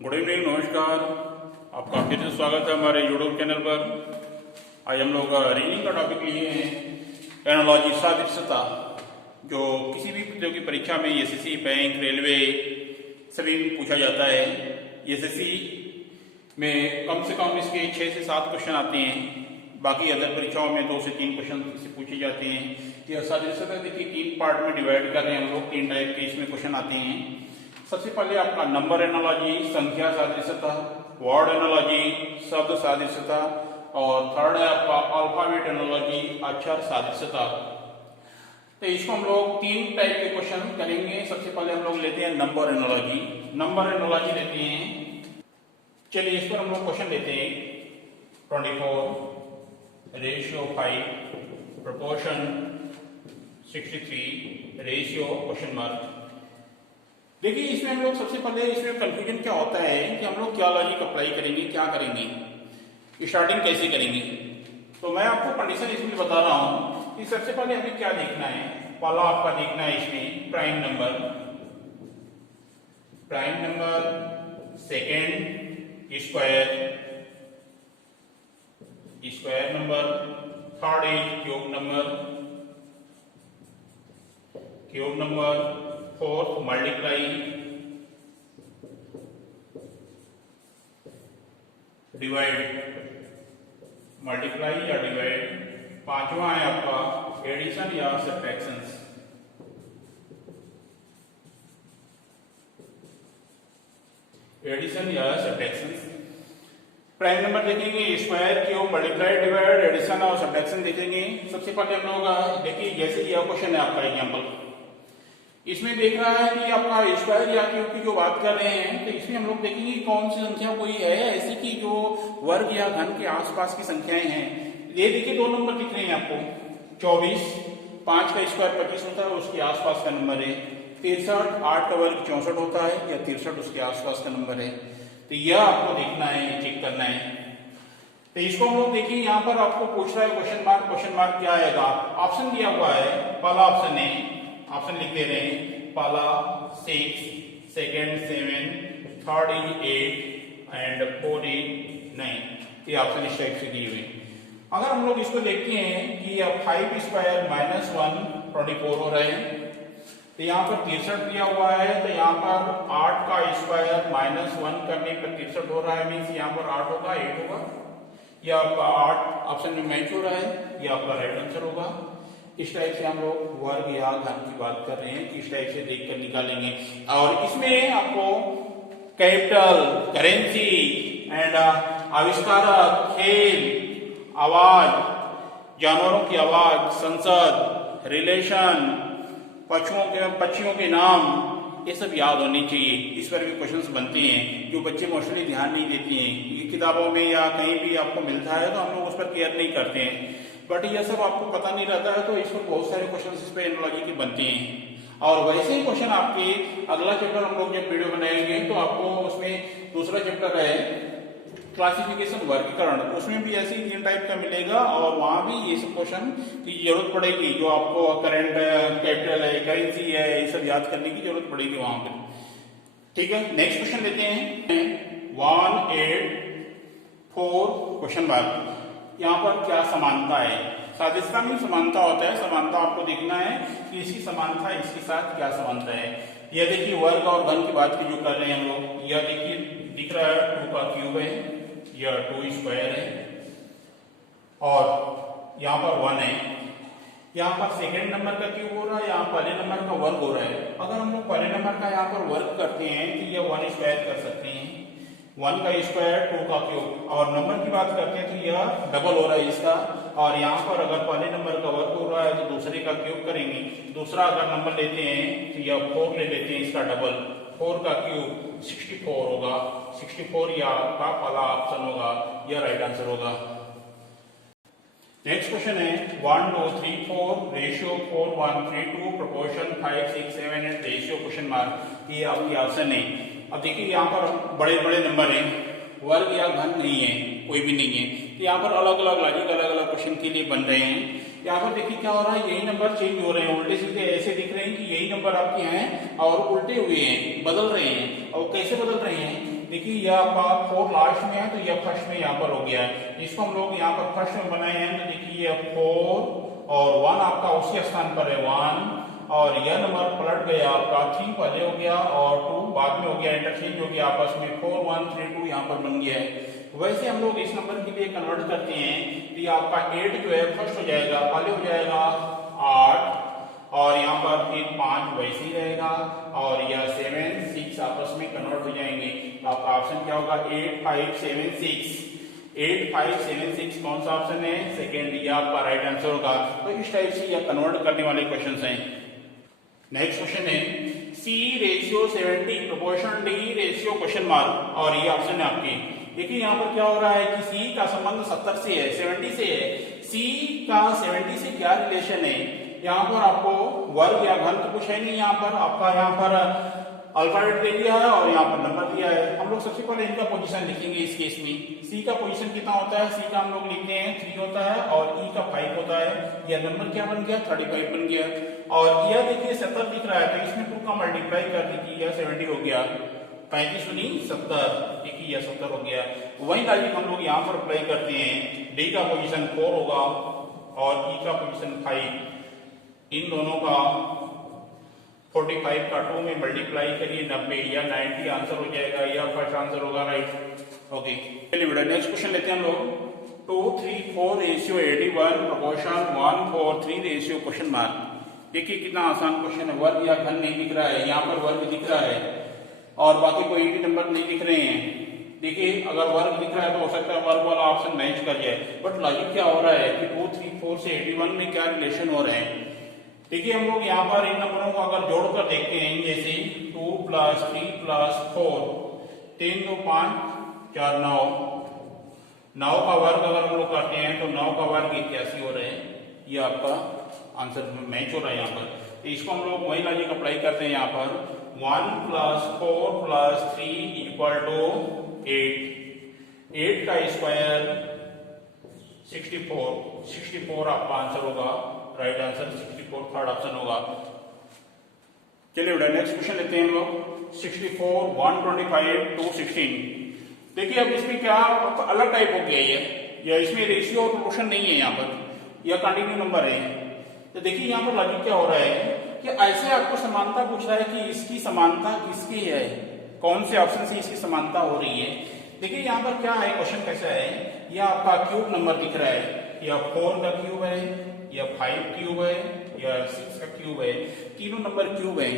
Good evening, नमस्कार। आपका फिर से स्वागत है हमारे यूट्यूब चैनल पर। आज हम लोग रीडिंग का टॉपिक लिए हैं एनालॉजी सादृश्यता, जो किसी भी प्रतियोगी परीक्षा में एसएससी, बैंक, रेलवे सभी में पूछा जाता है। एसएससी में कम से कम इसके 6 से 7 क्वेश्चन आते हैं, बाकी अदर परीक्षाओं में 2 से 3 क्वेश्चन इससे पूछे जाते हैं। यह सादृश्यता देखिए 3 पार्ट में डिवाइड कर रहे हैं हम लोग। 3 टाइप के इसमें क्वेश्चन आते हैं। सबसे पहले आपका नंबर एनालॉजी, संख्या सादृश्यता, वर्ड एनालॉजी, शब्द सादृश्यता, और थर्ड है आपका अल्फाबेट एनालॉजी, अक्षर सादृश्यता। तो इसको हम लोग 3 टाइप के क्वेश्चन करेंगे। सबसे पहले हम लोग लेते हैं नंबर एनालॉजी। नंबर एनालॉजी लेते हैं, चलिए इस पर हम लोग क्वेश्चन लेते हैं। 24, ratio 5, proportion 63, ratio question mark. देखिए इसमें हम लोग सबसे पहले इसमें कंफ्यूजन क्या होता है कि हम लोग क्या लॉजिक अप्लाई करेंगे, क्या करेंगे, स्टार्टिंग कैसे करेंगे। तो मैं आपको कंडीशन इसमें बता रहा हूं कि सबसे पहले हमें क्या देखना है। पहला आपका देखना है इसमें prime number, second square number, third is cube number, fourth multiply, या डिवाइड, पांचवा है आपका एडिशन या सब्ट्रैक्शन। प्राइम नंबर देखेंगे, square, cube, multiply, divide, addition और सब्ट्रैक्शन देखेंगे। सबसे पहले हम लोग देखिए जैसे यह क्वेश्चन है आपका एग्जांपल, इसमें देख रहा है कि आपका स्क्वायर या क्यूब की जो बात कर रहे हैं, तो इसमें हम लोग देखेंगे कौन सी संख्या कोई है ऐसी की जो वर्ग या घन के आसपास की संख्याएं हैं। ये देखिए 2 नंबर दिख रहे हैं आपको, 24, 5 का स्क्वायर 25 होता है, उसके आसपास का नंबर है। 63, 8 का वर्ग 64 होता है, या 63 उसके आसपास का नंबर है। तो यह आपको देखना है, चेक करना है। तो इसको हम लोग देखिए, यहाँ पर आपको पूछ रहा है क्वेश्चन मार्क क्या आएगा। ऑप्शन दिया हुआ है, पहला ऑप्शन है, ऑप्शन लिख दे रहे हैं, पहला 6, second 7, third is 8 and fourth is 9। ये ऑप्शन इस टाइप से दिए हुए। अगर हम लोग इसको देखते हैं कि 5 स्क्वायर माइनस 1 24 हो रहे हैं, तो यहाँ पर 63 दिया हुआ है, तो यहाँ पर 8 का स्क्वायर माइनस 1 करने पर 63 हो रहा है, मीन्स यहाँ पर 8 होगा, 8 होगा। यह आपका 8 ऑप्शन में मैच हो रहा है, यह आपका राइट आंसर होगा। इस टाइप से हम लोग वर्ग या घन की बात कर रहे हैं कि इस टाइप से देखकर निकालेंगे। और इसमें आपको कैपिटल, करेंसी एंड आविष्कारक, खेल, आवाज, जानवरों की आवाज, संसद, रिलेशन, पक्षियों के नाम, ये सब याद होने चाहिए। इस पर भी क्वेश्चंस बनते हैं जो बच्चे मोस्टली ध्यान नहीं देते हैं। किताबों में या कहीं भी आपको मिलता है तो हम लोग उस पर केयर नहीं करते हैं, बट यह सब आपको पता नहीं रहता है, तो इस पर बहुत सारे क्वेश्चन इस पर एनालॉजी के बनते हैं। और वैसे ही क्वेश्चन आपके अगला चैप्टर हम लोग जब वीडियो बनाएंगे तो आपको उसमें दूसरा चैप्टर है क्लासिफिकेशन, वर्गीकरण, उसमें भी ऐसे ही 3 टाइप का मिलेगा, और वहां भी ये सब क्वेश्चन की जरूरत पड़ेगी, जो आपको करंट, कैपिटल है, करेंसी है, ये सब याद करने की जरूरत पड़ेगी वहां पर। ठीक है, नेक्स्ट क्वेश्चन लेते हैं 184 क्वेश्चन मार्क। यहाँ पर क्या समानता है। सादृश्यता में समानता होता है, समानता आपको देखना है कि इसकी समानता इसके साथ क्या समानता है। यह देखिए वर्ग और घन की बात की जो कर रहे हैं हम लोग, यह देखिए दिख रहा है 2 का क्यूब है, यह 2 स्क्वायर है, और यहाँ पर 1 है। यहाँ पर सेकेंड नंबर का क्यूब हो रहा है, यहाँ पहले नंबर का वर्ग हो रहा है। अगर हम लोग पहले नंबर का यहाँ पर वर्ग करते हैं तो यह 1 स्क्वायर कर सकते हैं, 1 का स्क्वायर 2 का क्यूब। और नंबर की बात करते हैं तो यह डबल हो रहा है इसका, और यहाँ पर अगर पहले नंबर का वर्ग हो रहा है तो दूसरे का क्यूब करेंगे। दूसरा अगर नंबर लेते हैं तो यह 4 ले लेते हैं, इसका डबल, 4 का क्यूब 64 होगा। 64 या का पहला ऑप्शन होगा, यह राइट आंसर होगा। नेक्स्ट क्वेश्चन है 1 2 3 4, ratio 4 1 3 2, proportion 5 6 7 8, ratio question mark. ये आपकी ऑप्शन है। अब देखिए यहाँ पर बड़े बड़े नंबर हैं, वर्ग या घन नहीं है, कोई भी नहीं है। तो यहाँ पर अलग अलग लॉजिक अलग अलग क्वेश्चन के लिए बन रहे हैं। यहाँ पर देखिए क्या हो रहा है, यही नंबर चेंज हो रहे हैं, उल्टे सीधे ऐसे दिख रहे हैं कि यही नंबर आपके हैं और उल्टे हुए हैं, बदल रहे हैं। और कैसे बदल रहे हैं देखिए ये आपका 4 लास्ट में है तो ये फर्स्ट में यहाँ पर हो गया है। इसको हम लोग यहाँ पर फर्स्ट में बनाए हैं तो देखिए ये 4 और 1 आपका उसी स्थान पर है 1 और यह नंबर पलट गया आपका 3 पहले हो गया और 2 बाद में हो गया, इंटरचेंज हो गया आपस में 4 1 3 2 यहाँ पर बन गया है। वैसे हम लोग इस नंबर के लिए कन्वर्ट करते हैं तो ये आपका 8 जो है फर्स्ट हो जाएगा, पहले हो जाएगा 8 और यहाँ पर फिर 5 वैसे ही रहेगा और यह 7 6 आपस में कन्वर्ट हो जाएंगे। तो आपका ऑप्शन क्या होगा 8 5 7 6। 8 5 7 6 कौन सा ऑप्शन है? सेकेंड, ये आपका राइट आंसर होगा। तो इस टाइप से यह कन्वर्ट करने वाले क्वेश्चन हैं। नेक्स्ट क्वेश्चन है C ratio 70 proportion D ratio question mark और ये ऑप्शन है आपके। देखिए यहाँ पर क्या हो रहा है कि C का संबंध 70 से है, 70 से है। C का 70 से क्या रिलेशन है? यहाँ पर आपको वर्ग या घन तो कुछ है नहीं, यहाँ पर आपका यहाँ पर अल्फाबेट दे दिया है और यहाँ पर नंबर दिया है। हम लोग सबसे पहले इनका पोजीशन लिखेंगे इस केस में। C का पोजीशन कितना होता है? C का हम लोग लिखते हैं 3 होता है और E का 5 होता है। यह नंबर क्या बन गया? 35 बन गया। और यह देखिए 70 दिख रहा है तो इसमें 2 का मल्टीप्लाई कर दीजिए, यह 70 हो गया। 35 गुनी 70, देखिए यह 70 हो गया। वही लॉजिक हम लोग यहाँ पर अप्लाई करते हैं। D का पोजीशन 4 होगा और E का पोजीशन 5। इन दोनों का 45 का 2 में मल्टीप्लाई करिए 90 या 90 आंसर हो जाएगा, या फर्स्ट आंसर होगा राइट। ओके चलिए बेटा नेक्स्ट क्वेश्चन लेते हैं हम लोग। 2 3 4 ratio 81 proportion 1 4 3 ratio question mark. देखिए कितना आसान क्वेश्चन है। वर्ग या घन नहीं दिख रहा है, यहाँ पर वर्ग दिख रहा है और बाकी कोई भी नंबर नहीं दिख रहे हैं। देखिए अगर वर्ग दिख रहा है तो हो सकता है वर्ग वाला ऑप्शन मैच कर जाए, बट लॉजिक क्या हो रहा है कि 2 3 4 से 81 में क्या रिलेशन हो रहे हैं। देखिए हम लोग यहाँ पर इन नंबरों को अगर जोड़कर देखते हैं, जैसे 2 + 3 + 4 3 2 5 4 9 9 का वर्ग अगर हम लोग करते हैं तो 9 का वर्ग 81 हो रहे हैं। ये आपका आंसर मैच हो रहा है यहाँ पर। तो इसको हम लोग वही लॉजिक अप्लाई करते हैं यहाँ पर 1 + 4 + 3 = 8। 8 का स्क्वायर 64 आपका आंसर होगा, राइट आंसर 64 थर्ड ऑप्शन होगा। चलिए बेटा नेक्स्ट क्वेश्चन लेते हैं हम लोग। 64 125 216। देखिए अब इसमें क्या अलग टाइप हो गया ये, या इसमें रेशियो और प्रोपोर्शन नहीं है, यहाँ पर यह कंटिन्यू नंबर है। तो देखिए यहाँ पर लॉजिक क्या हो रहा है कि ऐसे आपको समानता पूछ रहा है कि इसकी समानता किसकी है, कौन से ऑप्शन से इसकी समानता हो रही है। देखिए यहाँ पर क्या है, क्वेश्चन कैसा है, यह आपका क्यूब नंबर दिख रहा है, या 4 का क्यूब है, या 5 क्यूब है, या 6 का क्यूब है, तीनों नंबर क्यूब है।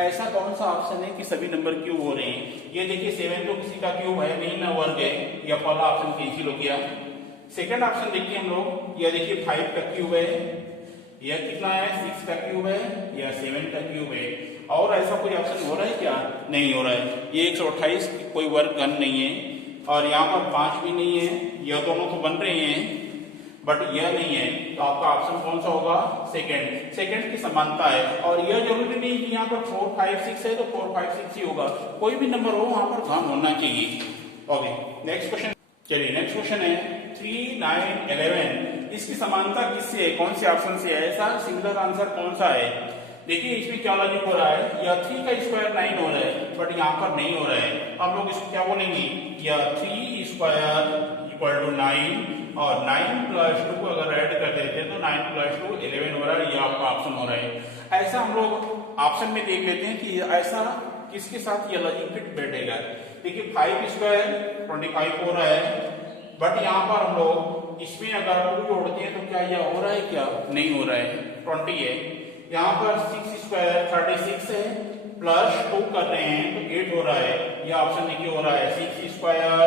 ऐसा कौन सा ऑप्शन है कि सभी नंबर क्यूब हो रहे हैं? ये देखिए 7 तो किसी का क्यूब है नहीं ना, वर्ग है, या पहला ऑप्शन कैंसिल हो गया। सेकंड ऑप्शन देखिए हम लोग, यह देखिए 5 का क्यूब है, यह कितना है 6 का क्यूब है, या 7 का क्यूब है। और ऐसा कोई ऑप्शन हो रहा है क्या? नहीं हो रहा है। ये 128 कोई वर्ग घन नहीं है और यहाँ पर 5 भी नहीं है, यह दोनों तो बन रहे हैं बट यह नहीं है। तो आपका ऑप्शन कौन सा होगा? सेकंड की समानता है। और यह जरूरी नहीं कि यहाँ पर 4 5 6 है तो 4 5 6 ही होगा, कोई भी नंबर हो वहां पर घन होना चाहिए। Okay next question. चलिए नेक्स्ट क्वेश्चन है 3 9 11। इसकी समानता किससे है, कौन से ऑप्शन से है? ऐसा सिंगुलर आंसर कौन सा है? देखिए इसमें क्या लॉजिक हो रहा है, या 3 का स्क्वायर 9 हो रहा है बट यहाँ पर नहीं हो रहा है। हम लोग इसको क्या बोलेंगे, या 3 स्क्वायर = 9 और 9 + 2 अगर ऐड कर देते हैं तो 9 + 2 11 हो रहा है। ये आपका ऑप्शन हो रहा है। ऐसा हम लोग ऑप्शन में देख लेते हैं कि ऐसा किसके साथ ये लॉजिक फिट बैठेगा। देखिए 5 स्क्वायर 25 हो रहा है बट यहाँ पर हम लोग इसमें अगर 2 जोड़ते हैं तो क्या यह हो रहा है? क्या नहीं हो रहा है, 20 है। यहाँ पर 6 स्क्वायर 36 है प्लस 2 कर रहे हैं तो 8 हो रहा है। यह ऑप्शन देखिए हो रहा है 6 स्क्वायर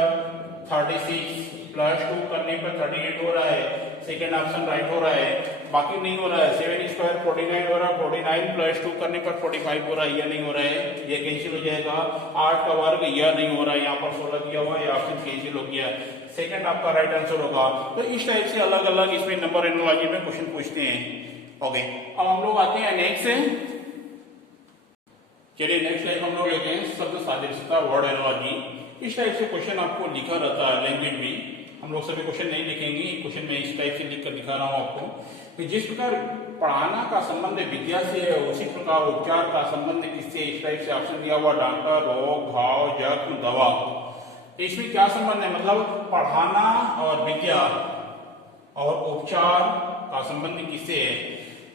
36 प्लस 2 करने पर 38 हो रहा है। सेकेंड ऑप्शन राइट हो रहा है, बाकी नहीं हो रहा है। 7 स्क्वायर 49 हो रहा है, 49 प्लस 2 करने पर 45 हो रहा है, यह नहीं हो रहा है, यह कैंसिल हो जाएगा। 8 का वर्ग यह नहीं हो रहा है, यहाँ पर 16 दिया हुआ है, यह ऑप्शन कैंसिल हो गया। सेकंड आपका राइट आंसर होगा। तो इस टाइप से अलग अलग इसमें नंबर एनालॉजी में क्वेश्चन पूछते हैं। ओके अब हम लोग आते हैं नेक्स्ट से। चलिए नेक्स्ट टाइप हम लोग लेते हैं शब्द सादृश्यता वर्ड एनालॉजी। इस टाइप से क्वेश्चन आपको लिखा रहता है लैंग्वेज में। हम लोग सभी क्वेश्चन नहीं लिखेंगे, क्वेश्चन में इस टाइप से लिखकर दिखा रहा हूं आपको कि जिस प्रकार पढ़ाना का संबंध विद्या से है उसी प्रकार उपचार का संबंध किससे, इस टाइप से ऑप्शन दिया हुआ डॉक्टर, रोग, घाव, जख्म, दवा। इसमें क्या संबंध है, मतलब पढ़ाना और विद्या और उपचार का संबंध किससे है।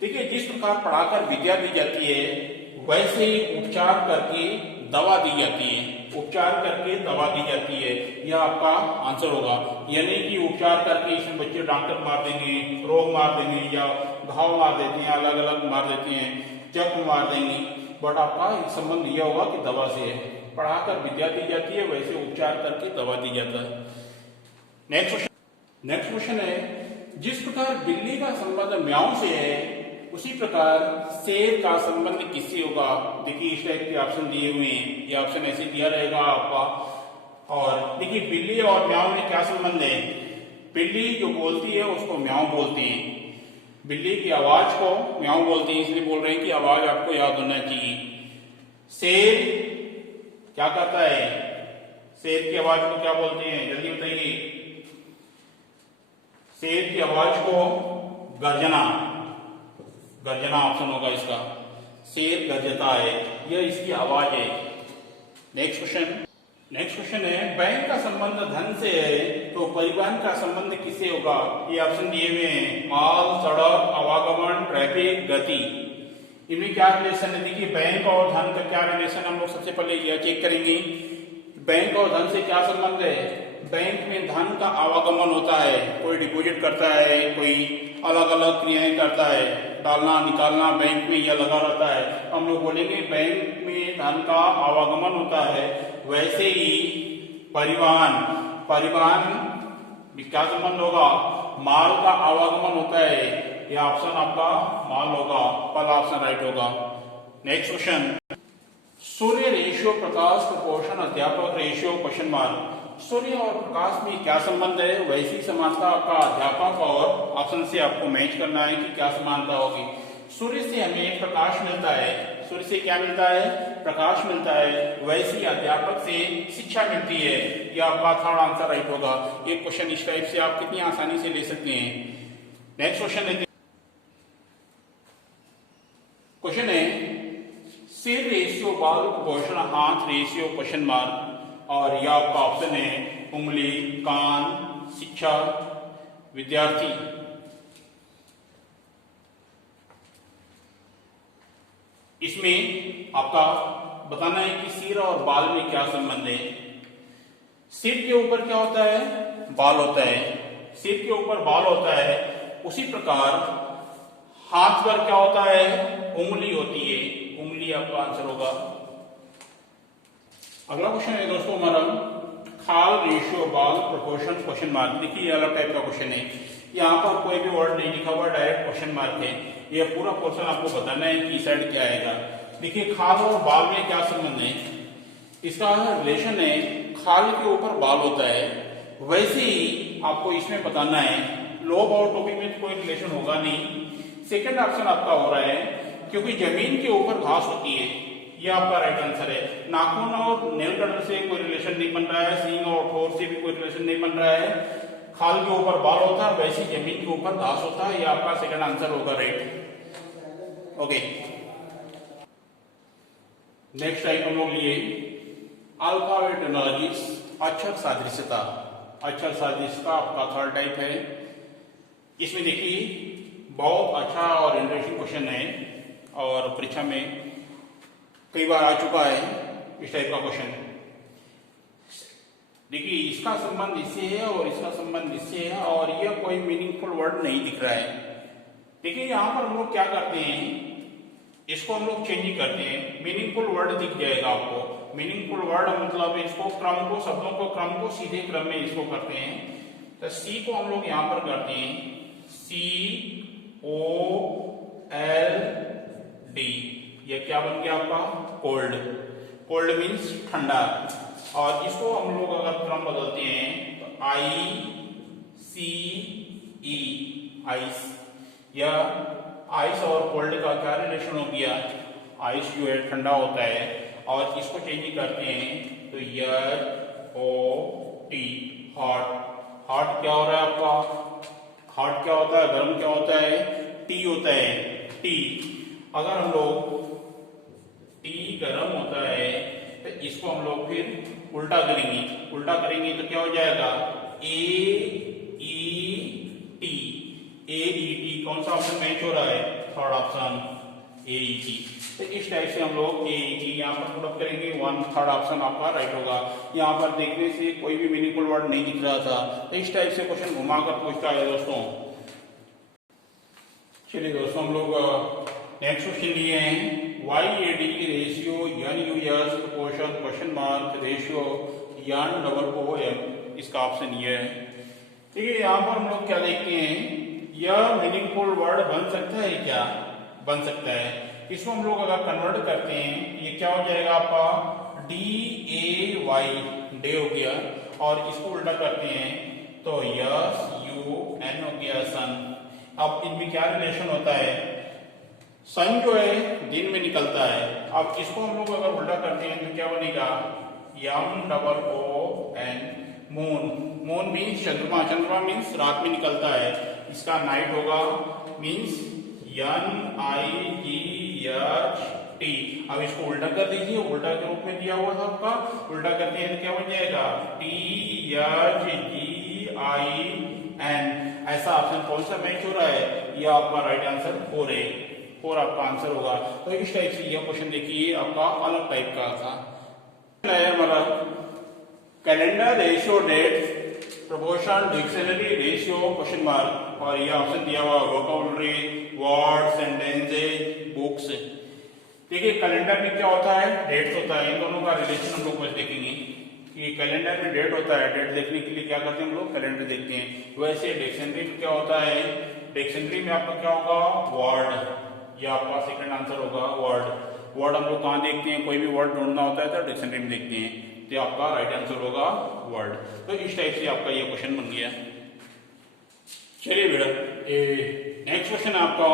देखिए, जिस प्रकार पढ़ाकर विद्या दी जाती है वैसे ही उपचार करके दवा दी जाती है, उपचार करके दवा दी जाती है, यह आपका आंसर होगा। यानी कि उपचार करके इसमें बच्चे डॉक्टर मार देंगे, रोग मार देंगे या घाव मार देते हैं, अलग अलग मार देते हैं, जख्म मार देंगे, बट आपका संबंध यह होगा कि दवा से है। पढ़ाकर विद्या दी जाती है वैसे उपचार करके दवा दी जाता है। नेक्स्ट क्वेश्चन है, जिस प्रकार बिल्ली का संबंध म्याऊ से है उसी प्रकार शेर का संबंध किससे होगा। देखिए, इस टाइप के ऑप्शन दिए हुए हैं, ये ऑप्शन ऐसे दिया रहेगा आपका। और देखिए, बिल्ली और म्याऊ में क्या संबंध है। बिल्ली जो बोलती है उसको म्याऊ बोलती है, बिल्ली की आवाज को म्याऊ बोलती है, इसलिए बोल रहे हैं कि आवाज आपको याद होना चाहिए। शेर क्या करता है, शेर की आवाज को क्या बोलते हैं, जल्दी बताइए। शेर की आवाज को गर्जना, गर्जना ऑप्शन होगा इसका। शेर गर्जता है, यह इसकी आवाज है। नेक्स्ट क्वेश्चन है, बैंक का संबंध धन से है तो परिवहन का संबंध किससे होगा। ये ऑप्शन दिए हुए हैं, माल, सड़क, आवागमन, ट्रैफिक, गति। इनमें क्या रिलेशन है। देखिए, बैंक और धन का क्या रिलेशन, हम लोग सबसे पहले यह चेक करेंगे। बैंक और धन से क्या संबंध है। बैंक में धन का आवागमन होता है, कोई डिपॉजिट करता है, कोई अलग अलग क्रियाएं करता है, डालना निकालना बैंक में यह लगा रहता है। हम लोग बोलेंगे बैंक में धन का आवागमन होता है। वैसे ही परिवहन क्या संबंध होगा, माल का आवागमन होता है। यह ऑप्शन आपका माल होगा, पहला ऑप्शन राइट होगा। नेक्स्ट क्वेश्चन, सूर्य रेशियो प्रकाश प्रोपोर्शन अध्यापक रेशियो क्वेश्चन मार्क। सूर्य और प्रकाश में क्या संबंध है, वैसी समानता आपका अध्यापक और ऑप्शन से आपको मैच करना है कि क्या समानता होगी। सूर्य से हमें प्रकाश मिलता है, सूर्य से क्या मिलता है, प्रकाश मिलता है, वैसी अध्यापक से शिक्षा मिलती है। यह आपका थर्ड आंसर राइट होगा। ये क्वेश्चन इस टाइप से आप कितनी आसानी से ले सकते हैं। नेक्स्ट क्वेश्चन लेते हैं। क्वेश्चन है, सिर रेशियो बाल प्रोपोर्शन हाथ रेशियो क्वेश्चन मार्क। और यह आपका ऑप्शन है उंगली, कान, शिक्षा, विद्यार्थी। इसमें आपका बताना है कि सिर और बाल में क्या संबंध है। सिर के ऊपर क्या होता है, बाल होता है, सिर के ऊपर बाल होता है, उसी प्रकार हाथ पर क्या होता है, उंगली होती है। उंगली आपका आंसर होगा। अगला क्वेश्चन है दोस्तों हमारा, खाल रेशियो बाल प्रोपोर्शन क्वेश्चन मार्क। देखिए, अलग टाइप का क्वेश्चन है, यहाँ पर कोई भी वर्ड नहीं लिखा हुआ, डायरेक्ट क्वेश्चन मार्क है। यह पूरा पोर्शन आपको बताना है कि साइड क्या आएगा। देखिए, खाल और बाल में क्या संबंध है, इसका रिलेशन है, खाल के ऊपर बाल होता है, वैसे ही आपको इसमें बताना है। लोब और टोपी में तो कोई रिलेशन होगा नहीं। सेकेंड ऑप्शन आपका हो रहा है, क्योंकि जमीन के ऊपर घास होती है, यह आपका राइट आंसर है। नाखून और नेल कटर से कोई रिलेशन नहीं बन रहा है, सींग और ठोर से भी कोई रिलेशन नहीं बन रहा है। खाल के ऊपर बाल होता है, वैसे जमीन के ऊपर घास होता है, यह आपका सेकंड आंसर होगा राइट। ओके, नेक्स्ट टाइप हम लोग लिए अल्फाबेट एनालॉजीज, अक्षर सादृश्यता। अक्षर सादृश्यता आपका थर्ड टाइप है। इसमें देखिए, बहुत अच्छा और इंटरेस्टिंग क्वेश्चन है और परीक्षा में कई बार आ चुका है इस टाइप का क्वेश्चन। देखिए, इसका संबंध इससे है और इसका संबंध इससे है, और यह कोई मीनिंगफुल वर्ड नहीं दिख रहा है। देखिए, यहाँ पर हम लोग क्या करते हैं, इसको हम लोग चेंज करते हैं, मीनिंगफुल वर्ड दिख जाएगा आपको। मीनिंगफुल वर्ड मतलब इसको क्रम को, शब्दों को क्रम को सीधे क्रम में इसको करते हैं। तो सी को हम लोग यहाँ पर करते हैं, COLD। ये क्या बन गया आपका, कोल्ड। कोल्ड मीन्स ठंडा। और इसको हम लोग अगर क्रम बदलते हैं तो ICE, आइस। या आइस और कोल्ड का क्या रिलेशन हो गया, आइस जो है ठंडा होता है, और इसको चेंज करते हैं तो HOT, हॉट। हॉट क्या हो रहा है आपका, हॉट क्या होता है, गर्म क्या होता है, टी होता है, टी। अगर हम लोग टी गर्म होता है तो इसको हम लोग फिर उल्टा करेंगे। उल्टा करेंगे तो क्या हो जाएगा ए ई टी, ए ई टी कौन सा ऑप्शन मैच हो रहा है, third option A E T. तो इस टाइप से हम लोग ए ई टी यहाँ पर पुट अप करेंगे, वन थर्ड ऑप्शन आपका राइट होगा। यहाँ पर देखने से कोई भी मीनिंगफुल वर्ड नहीं दिख रहा था, तो इस टाइप से क्वेश्चन घुमाकर पूछता है दोस्तों। चलिए दोस्तों, हम लोग नेक्स्ट क्वेश्चन लिए हैं, Y A D ratio N U S proportion question mark ratio N double O M, इसका ऑप्शन ये है। ठीक है, यहाँ पर हम लोग क्या देखते हैं, यह मीनिंगफुल वर्ड बन सकता है क्या, बन सकता है। इसको हम लोग अगर कन्वर्ट करते हैं, ये क्या हो जाएगा आपका डी ए वाई, डे हो गया, और इसको उल्टा करते हैं तो यस यू एन हो गया सन। अब इनमें क्या रिलेशन होता है, सन जो है दिन में निकलता है। अब इसको हम लोग अगर उल्टा करते हैं तो क्या बनेगा M double O N, moon, moon means चंद्रमा, चंद्रमा मीन्स रात में निकलता है, इसका नाइट होगा, मीन्स एन आई जी एच टी। अब इसको उल्टा कर दीजिए, उल्टा के रूप में दिया हुआ था आपका, उल्टा करते हैं तो क्या बन जाएगा T H G I N. ऐसा ऑप्शन कौन सा मैच हो रहा है, यह आपका राइट आंसर 4 है, 4 आपका आंसर होगा। तो इस टाइप से यह क्वेश्चन देखिए आपका अलग टाइप का था। हमारा calendar ratio debt proportion dictionary ratio question mark, और ये ऑप्शन दिया हुआ वोकैबुलरी वर्ड सेंटेंसेस बुक्स। देखिए कैलेंडर में क्या होता है, डेट्स होता है, इन दोनों का रिलेशन हम लोग बस देखेंगे कि कैलेंडर में डेट होता है, डेट देखने के लिए क्या करते हैं हम लोग कैलेंडर देखते हैं। वैसे डिक्शनरी में क्या होता है, डिक्शनरी में आपका क्या होगा वर्ड, ये आपका सेकंड आंसर होगा वर्ड। वर्ड हम लोग कहाँ देखते हैं, कोई भी वर्ड ढूंढना होता है तो डिक्शनरी में देखते हैं, तो आपका राइट आंसर होगा वर्ड। तो इस टाइप से आपका ये क्वेश्चन बन गया। चलिए बेटा, नेक्स्ट क्वेश्चन आपका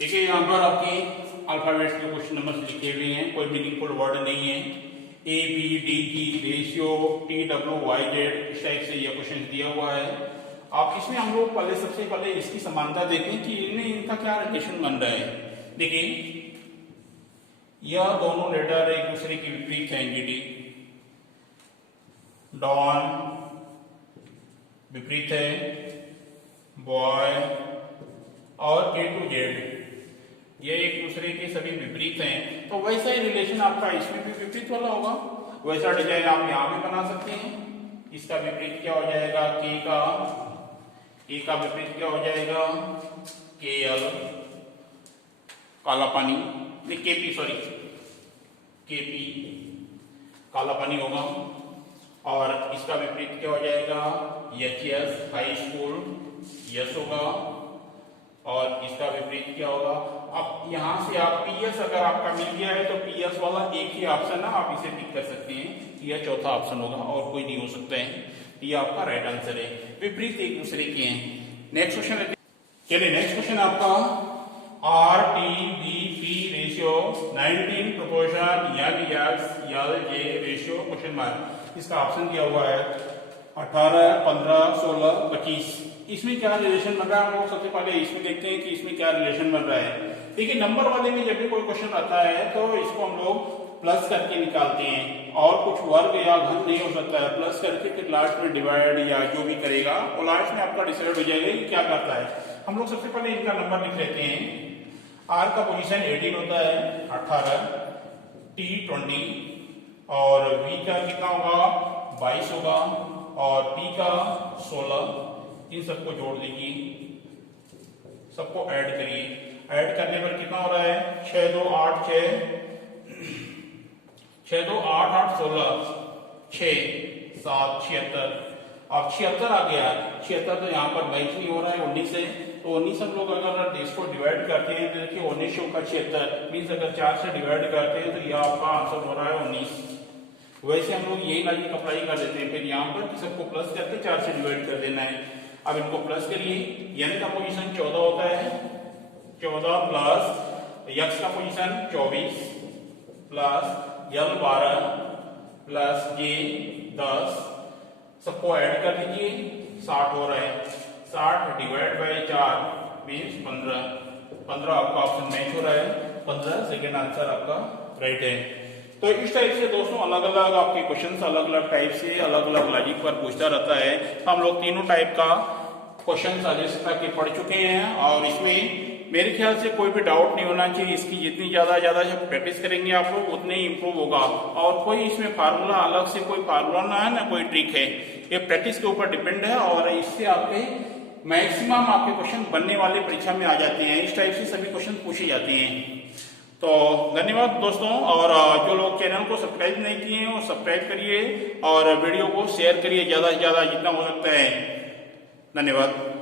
देखिए, यहाँ पर आपकी अल्फाबेट्स के क्वेश्चन नंबर लिखे हुए हैं, कोई मीनिंगफुल वर्ड नहीं है। ए बी डी की ratio T W Y Z, इस टाइप से ये क्वेश्चन दिया हुआ है। आप इसमें हम लोग पहले सबसे पहले इसकी समानता देखें कि इनमें इनका क्या रिलेशन बन रहा है। देखिए यह दोनों लेटर एक दूसरे के विपरीत है, एनजीटी डॉन विपरीत है, बॉय और ए टू जेड ये एक दूसरे के सभी विपरीत हैं। तो वैसा ही रिलेशन आपका इसमें भी विपरीत वाला होगा, वैसा डिजाइन आप यहाँ भी बना सकते हैं। इसका विपरीत क्या हो जाएगा के का, ए का विपरीत क्या हो जाएगा के एल, काला पानी, नहीं के पी, सॉरी के पी काला पानी होगा, और इसका विपरीत क्या हो जाएगा H S high school, yes होगा, और इसका विपरीत क्या होगा। अब यहां से आप पीएस अगर आपका मिल गया है तो पीएस वाला एक ही ऑप्शन है, आप इसे टिक कर सकते हैं, यह चौथा ऑप्शन होगा और कोई नहीं हो सकता है, ये आपका राइट आंसर है। विपरीत एक दूसरे के हैं। नेक्स्ट क्वेश्चन, चलिए नेक्स्ट क्वेश्चन आपका R T B P ratio 19 proportion L X L J ratio question mark, इसका ऑप्शन दिया हुआ है 18 15 16 25। इसमें क्या रिलेशन बन रहा है, हम लोग सबसे पहले इसमें देखते हैं कि इसमें क्या रिलेशन बन रहा है। देखिए नंबर वाले में जब भी कोई क्वेश्चन आता है तो इसको हम लोग प्लस करके निकालते हैं, और कुछ वर्ग या घन नहीं हो सकता है, प्लस करके फिर लास्ट में डिवाइड या जो भी करेगा वो लास्ट में आपका डिसाइड हो जाएगा कि क्या करता है। हम लोग सबसे पहले इनका नंबर लिख लेते हैं। आर का पोजीशन 18 होता है, 18, टी 20, और वी का कितना होगा 22 होगा, और पी का 16। इन सबको जोड़ दीजिए, सबको ऐड करिए, ऐड करने पर कितना हो रहा है 6 2 8 6 2 8 8 16 6 7 76। अब 76 आ गया, 76 तो यहाँ पर 22 नहीं हो रहा है 19 है, तो 19 हम लोग अगर इसको डिवाइड करते हैं तो देखिए 19 का 76 मीन्स अगर 4 से डिवाइड करते हैं तो यह आपका आंसर हो रहा है 19। वैसे हम लोग यही लॉजिक अप्लाई कर देते हैं, फिर यहाँ पर कि सबको प्लस करके 4 से डिवाइड कर देना है। अब इनको प्लस करिए, एन का पोजीशन 14 होता है, 14 प्लस यक्स का पोजीशन 24 प्लस यल 12 प्लस जे 10, सबको ऐड कर दीजिए 60 हो रहा है, 60 डिवाइड बाय 4 मीन्स 15। 15 आपका ऑप्शन मैच हो रहा है, 15 सेकेंड आंसर आपका राइट है। तो इस टाइप से दोस्तों अलग अलग आपके क्वेश्चंस अलग अलग टाइप से अलग अलग लॉजिक पर पूछता रहता है। हम लोग तीनों टाइप का क्वेश्चन आदेशता के पढ़ चुके हैं और इसमें मेरे ख्याल से कोई भी डाउट नहीं होना चाहिए। इसकी जितनी ज्यादा प्रैक्टिस करेंगे आप लोग उतने ही इंप्रूव होगा। और कोई इसमें फार्मूला अलग से कोई फार्मूला ना है ना कोई ट्रिक है, ये प्रैक्टिस के ऊपर डिपेंड है और इससे आपके मैक्सिमम आपके क्वेश्चन बनने वाले परीक्षा में आ जाते हैं। इस टाइप से सभी क्वेश्चन पूछे जाते हैं। तो धन्यवाद दोस्तों, और जो लोग चैनल को सब्सक्राइब नहीं किए हैं वो सब्सक्राइब करिए और वीडियो को शेयर करिए ज्यादा से ज्यादा जितना हो सकता है। धन्यवाद।